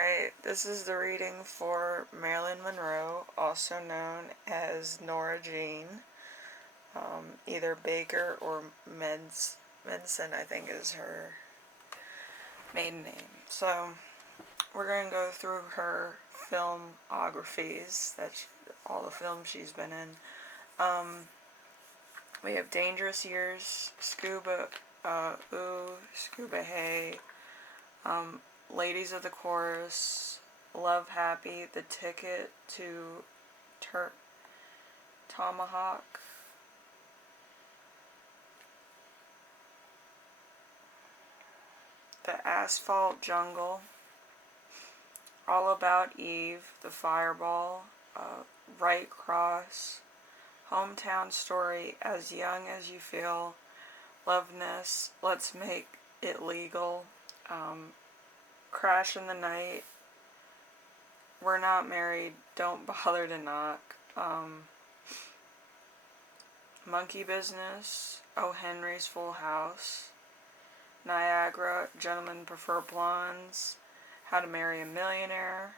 Alright, this is the reading for Marilyn Monroe, also known as Nora Jean. Either Baker or Medicine, I think, is her maiden name. So, we're going to go through her filmographies, all the films she's been in. We have Dangerous Years, Scuba Hay, Ladies of the Chorus, Love Happy, The Ticket to Tomahawk, The Asphalt Jungle, All About Eve, The Fireball, Right Cross, Hometown Story, As Young as You Feel, Loveness, Let's Make It Legal, Crash in the Night, We're Not Married, Don't Bother to Knock, Monkey Business, O. Henry's Full House, Niagara, Gentlemen Prefer Blondes, How to Marry a Millionaire,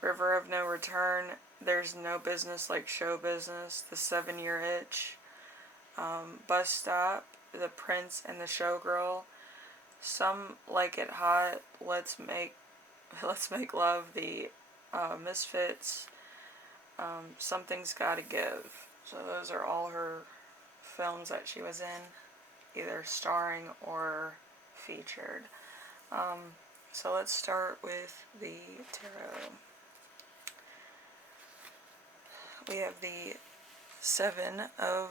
River of No Return, There's No Business Like Show Business, The 7-Year Itch, Bus Stop, The Prince and the Showgirl, Some Like It Hot, Let's Make Love, The Misfits, Something's Gotta Give. So those are all her films that she was in, either starring or featured. So let's start with the tarot. We have the 7 of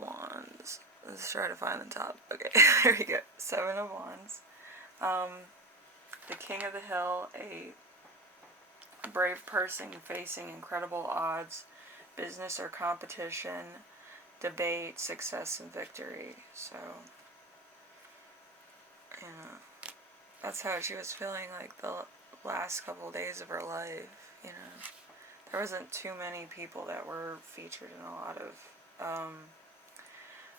Wands. Let's try to find the top. Okay, there we go. 7 of Wands. The King of the Hill, a brave person facing incredible odds, business or competition, debate, success, and victory. So, you know, that's how she was feeling like the last couple of days of her life, you know. There wasn't too many people that were featured in a lot of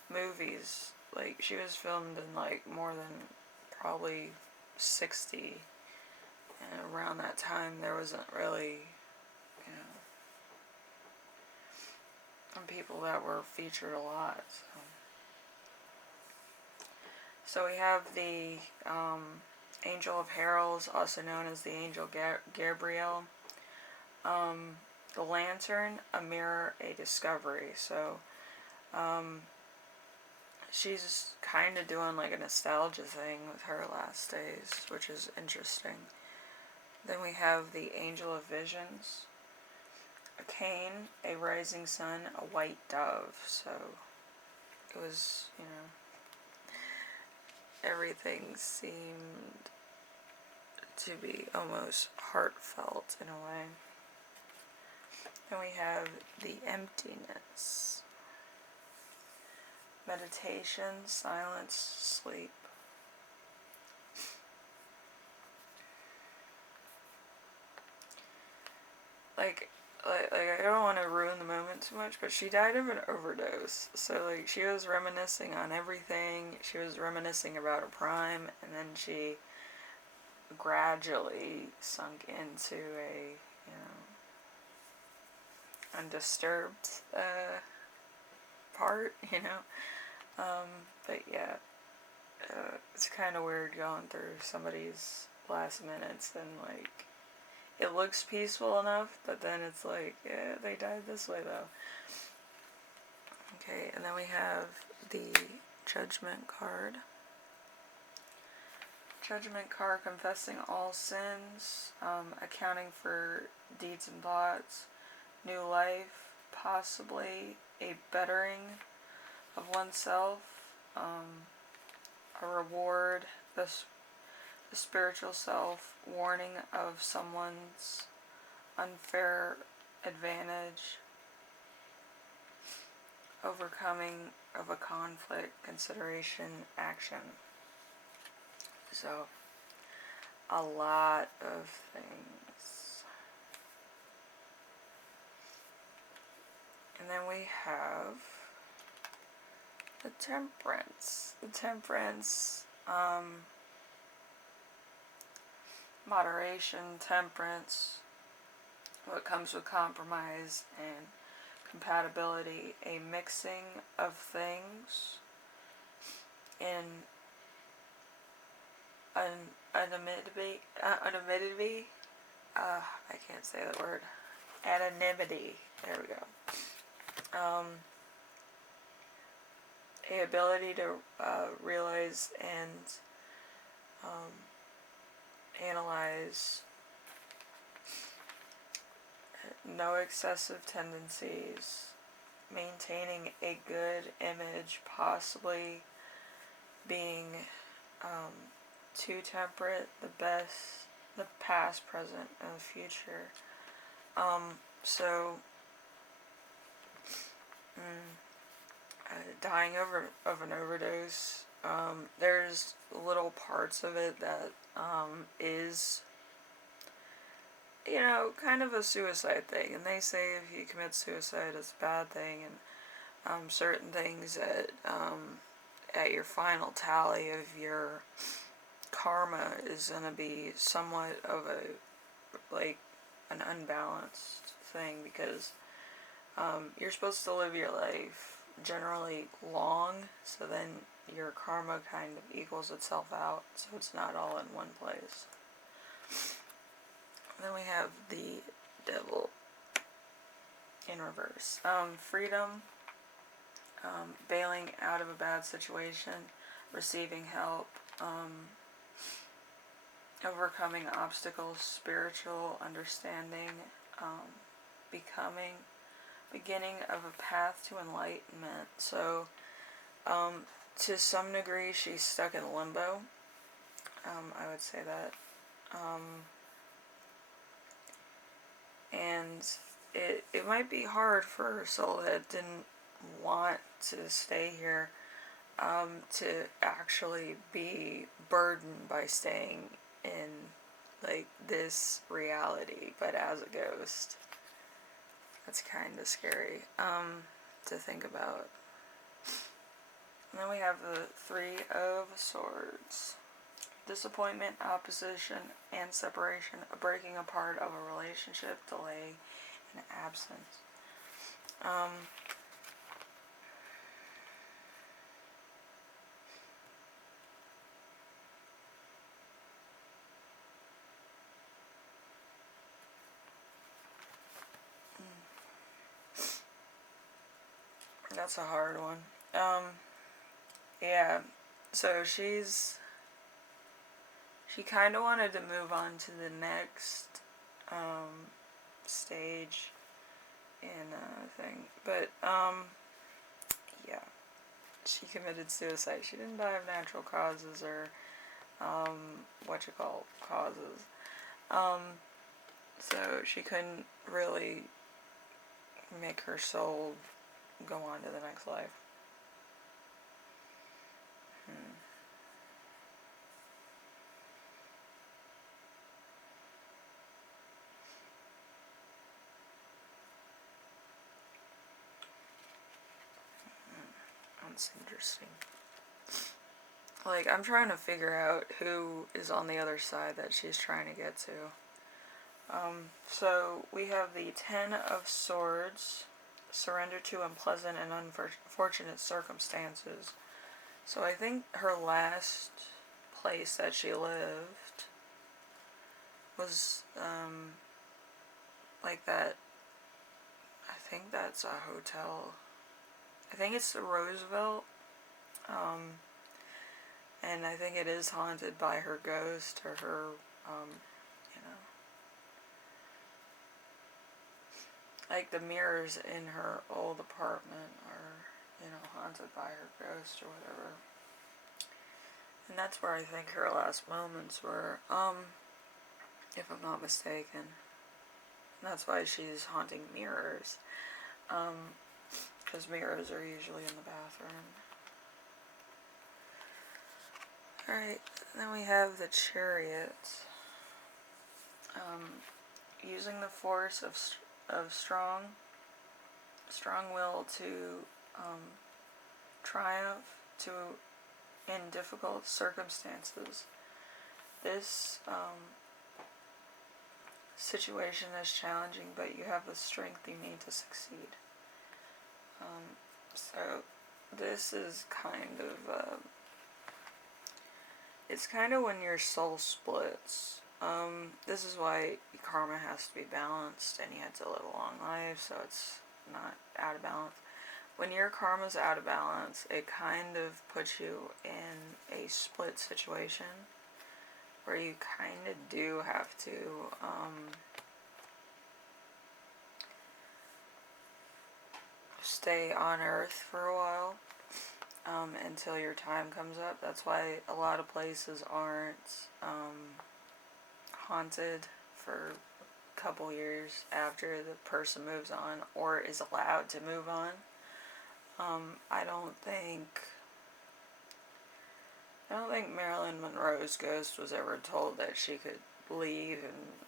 movies. Like, she was filmed in like more than probably 60, and around that time there wasn't really, you know, people that were featured a lot. So we have the Angel of Heralds, also known as the Angel Gabriel. The Lantern, a mirror, a discovery. So, she's kind of doing like a nostalgia thing with her last days, which is interesting. Then we have the Angel of Visions, a cane, a rising sun, a white dove. So, it was, you know, everything seemed to be almost heartfelt in a way. Then we have the Emptiness, meditation, silence, sleep. Like I don't want to ruin the moment too much, but she died of an overdose. So like she was reminiscing on everything. She was reminiscing about her prime, and then she gradually sunk into a, you know, undisturbed part, you know. But yeah, it's kind of weird going through somebody's last minutes and like it looks peaceful enough, but then it's like, yeah, they died this way though. Okay, and then we have the Judgment card. Judgment card, confessing all sins, accounting for deeds and thoughts, new life, possibly a bettering of oneself, a reward, the spiritual self, warning of someone's unfair advantage, overcoming of a conflict, consideration, action. So, a lot of things. And then we have the Temperance. The Temperance Moderation, temperance, what comes with compromise and compatibility, a mixing of things in anonymity, I can't say the word, anonymity, there we go, a ability to realize and analyze, no excessive tendencies, maintaining a good image, possibly being too temperate, the best, the past, present, and the future. So dying of an overdose. There's little parts of it that is, kind of a suicide thing. And they say if you commit suicide, it's a bad thing. And certain things at your final tally of your karma is going to be somewhat of an unbalanced thing, because you're supposed to live your life generally long, so then your karma kind of equals itself out, so it's not all in one place. Then we have the devil in reverse. Freedom, bailing out of a bad situation, receiving help, overcoming obstacles, spiritual understanding, beginning of a path to enlightenment. So, to some degree, she's stuck in limbo. I would say that. And it might be hard for a soul that didn't want to stay here, to actually be burdened by staying in, this reality, but as a ghost. That's kind of scary, to think about. And then we have the Three of Swords. Disappointment, opposition, and separation, a breaking apart of a relationship, delay, and absence. That's a hard one. Yeah, so she kind of wanted to move on to the next stage in thing, but yeah, she committed suicide. She didn't die of natural causes or causes. So she couldn't really make her soul go on to the next life. That's interesting. I'm trying to figure out who is on the other side that she's trying to get to. So we have the Ten of Swords, surrender to unpleasant and unfortunate circumstances. So I think her last place that she lived was that. I think that's a hotel. I think it's the Roosevelt. And I think it is haunted by her ghost, or her, the mirrors in her old apartment are, haunted by her ghost or whatever. And that's where I think her last moments were, if I'm not mistaken. And that's why she's haunting mirrors, because mirrors are usually in the bathroom. Alright, then we have the Chariot. Using the force of strong will to triumph, to in difficult circumstances. This situation is challenging, but you have the strength you need to succeed. So this is kind of, it's kind of when your soul splits. This is why karma has to be balanced, and you have to live a long life, so it's not out of balance. When your karma's out of balance, it kind of puts you in a split situation where you kind of do have to stay on Earth for a while until your time comes up. That's why a lot of places aren't haunted for a couple years after the person moves on or is allowed to move on. I don't think Marilyn Monroe's ghost was ever told that she could leave, and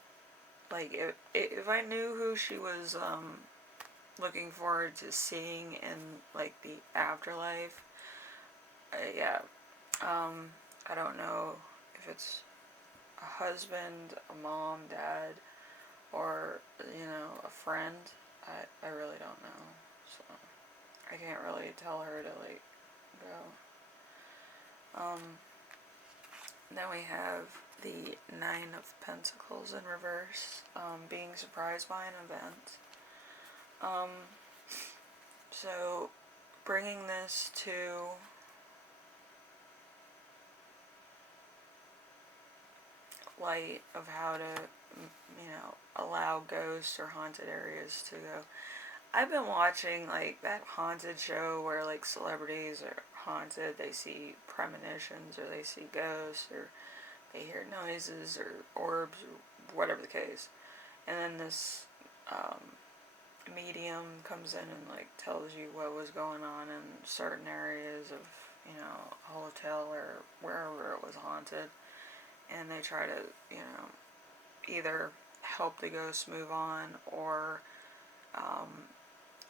like if I knew who she was looking forward to seeing in like the afterlife, yeah, I don't know if it's a husband, a mom, dad, or a friend. I really don't know, so I can't really tell her to like go. Then we have the Nine of Pentacles in reverse, being surprised by an event. So bringing this to light of how to, allow ghosts or haunted areas to go. I've been watching like that haunted show where like celebrities are haunted, they see premonitions or they see ghosts or they hear noises or orbs or whatever the case. And then this medium comes in and like tells you what was going on in certain areas of, a hotel or wherever it was haunted. And they try to, either help the ghost move on or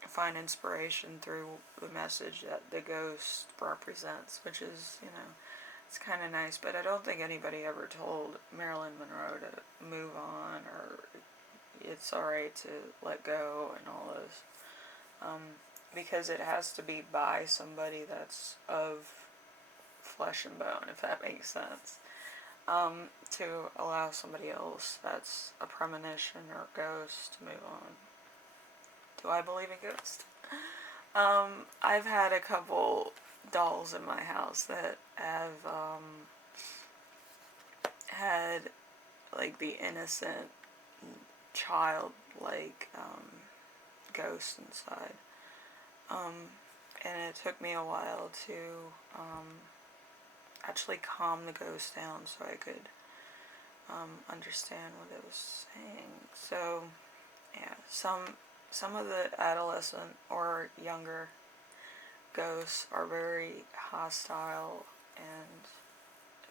find inspiration through the message that the ghost represents, which is, it's kind of nice. But I don't think anybody ever told Marilyn Monroe to move on or it's alright to let go and all this. Because it has to be by somebody that's of flesh and bone, if that makes sense. To allow somebody else that's a premonition or ghost to move on. Do I believe in ghosts? I've had a couple dolls in my house that have had like the innocent child like ghost inside. And it took me a while to actually calm the ghost down so I could understand what it was saying. So yeah, some of the adolescent or younger ghosts are very hostile and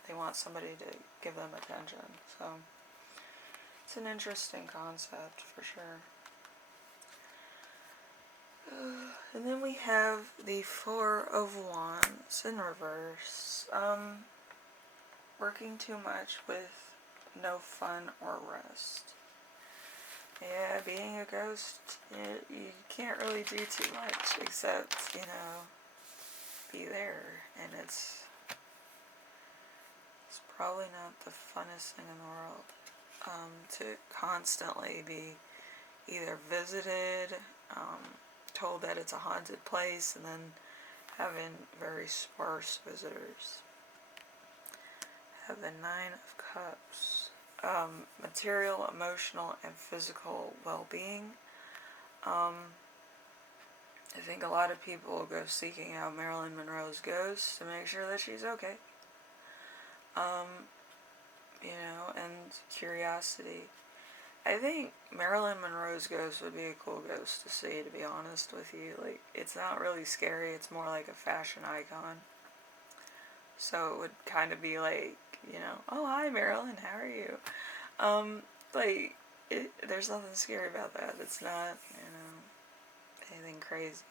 they want somebody to give them attention. So it's an interesting concept for sure. And then we have the Four of Wands in reverse. Working too much with no fun or rest. Yeah, being a ghost, you can't really do too much except, be there. And it's probably not the funnest thing in the world. To constantly be either visited, told that it's a haunted place, and then having very sparse visitors. Have the Nine of Cups. Material, emotional, and physical well-being. I think a lot of people go seeking out Marilyn Monroe's ghost to make sure that she's okay. And curiosity. I think Marilyn Monroe's ghost would be a cool ghost to see, to be honest with you. Like, it's not really scary, it's more like a fashion icon. So it would kind of be like, oh, hi Marilyn, how are you? There's nothing scary about that. It's not, anything crazy.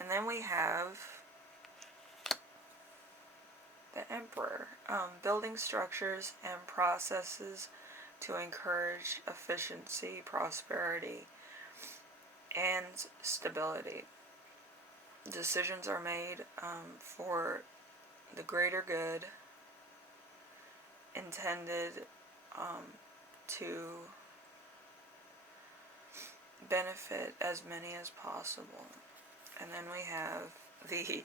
And then we have the Emperor. Building structures and processes to encourage efficiency, prosperity, and stability. Decisions are made for the greater good, intended to benefit as many as possible. And then we have the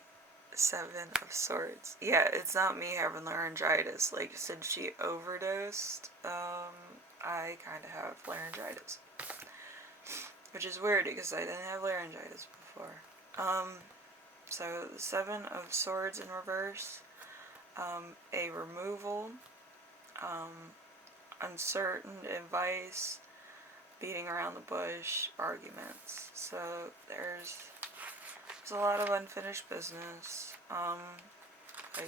Seven of Swords. Yeah, it's not me having laryngitis. Like, since she overdosed, I kind of have laryngitis. Which is weird because I didn't have laryngitis before. So the Seven of Swords in reverse. A removal. Uncertain advice. Beating around the bush. Arguments. So there's a lot of unfinished business. I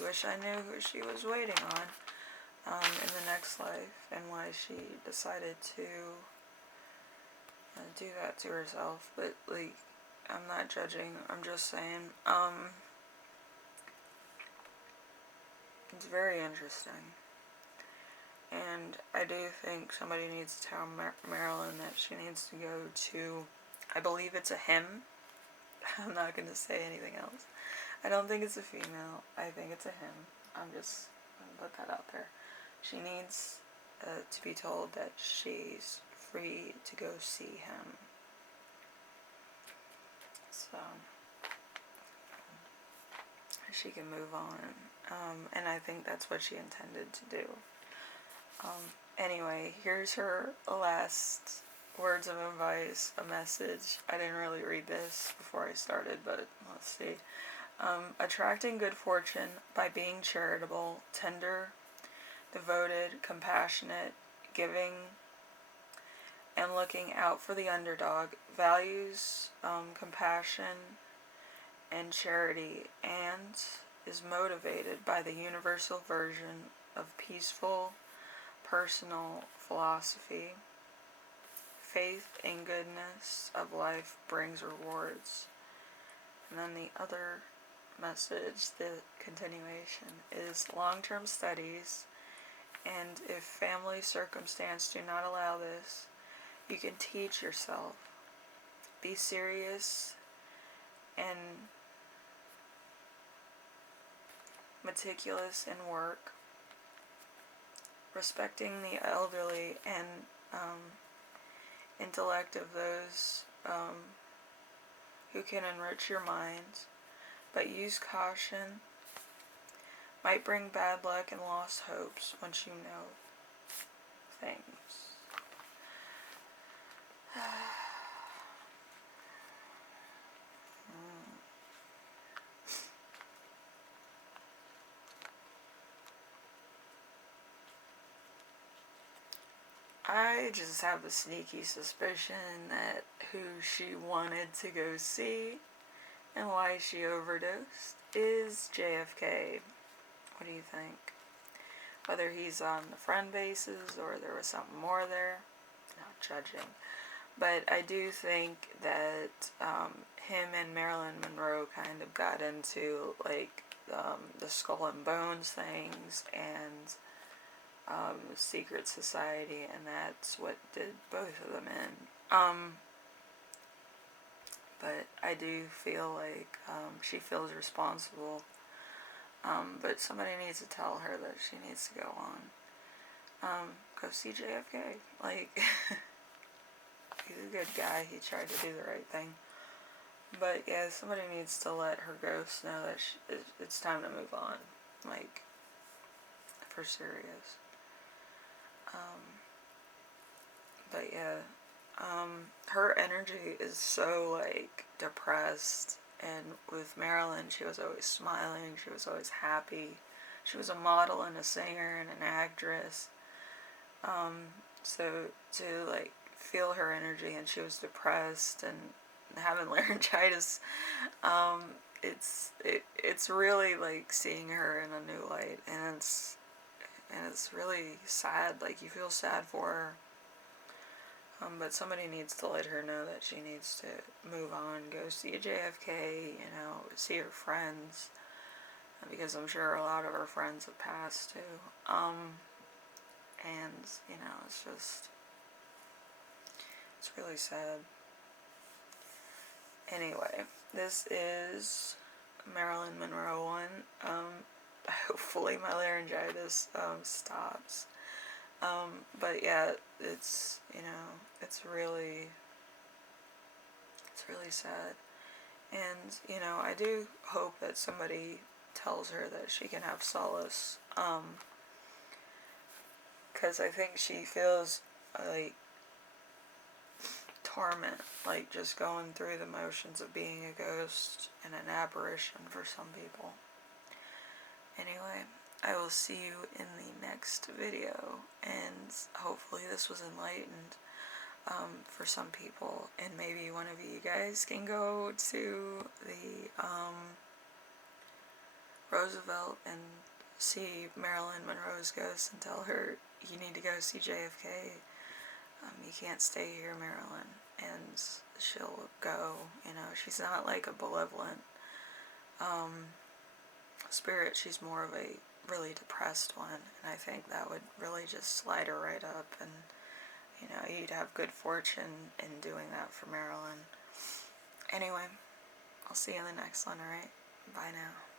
wish I knew who she was waiting on in the next life and why she decided to do that to herself. But, like, I'm not judging. I'm just saying. It's very interesting. And I do think somebody needs to tell Marilyn that she needs to go to, I believe it's a him. I'm not going to say anything else. I don't think it's a female. I think it's a him. I'm just going to put that out there. She needs to be told that she's free to go see him. So she can move on. And I think that's what she intended to do. Anyway, here's her last words of advice, a message. I didn't really read this before I started, but let's see. Attracting good fortune by being charitable, tender, devoted, compassionate, giving, and looking out for the underdog, values compassion and charity, and is motivated by the universal version of peaceful, personal philosophy. Faith in goodness of life brings rewards. And then the other message, the continuation, is long-term studies, and if family circumstance do not allow this, you can teach yourself. Be serious and meticulous in work, respecting the elderly and intellect of those who can enrich your mind, but use caution. Might bring bad luck and lost hopes once you know things. I just have a sneaky suspicion that who she wanted to go see and why she overdosed is JFK. What do you think? Whether he's on the friend bases or there was something more there, not judging. But I do think that him and Marilyn Monroe kind of got into, like, the skull and bones things and secret society, and that's what did both of them in. But I do feel like she feels responsible. But somebody needs to tell her that she needs to go on. Go see JFK. Like, he's a good guy. He tried to do the right thing. But yeah, somebody needs to let her ghost know that it's time to move on. Like, for serious. But yeah, her energy is so, like, depressed, and with Marilyn, she was always smiling, she was always happy, she was a model and a singer and an actress, so to, like, feel her energy, and she was depressed and having laryngitis, it's really, like, seeing her in a new light, and it's really sad. Like, you feel sad for her. But somebody needs to let her know that she needs to move on, go see JFK, see her friends, because I'm sure a lot of her friends have passed too. And, you know, it's just, it's really sad. Anyway, this is Marilyn Monroe one. Hopefully my laryngitis stops. But yeah, it's, you know, it's really sad. And, you know, I do hope that somebody tells her that she can have solace. Because I think she feels like torment, like just going through the motions of being a ghost and an apparition for some people. Anyway, I will see you in the next video, and hopefully this was enlightened for some people, and maybe one of you guys can go to the Roosevelt and see Marilyn Monroe's ghost and tell her you need to go see JFK. You can't stay here, Marilyn. And she'll go. You know, she's not like a malevolent spirit. She's more of a really depressed one, and I think that would really just slide her right up, and, you know, you'd have good fortune in doing that for Marilyn. Anyway, I'll see you in the next one, alright? Bye now.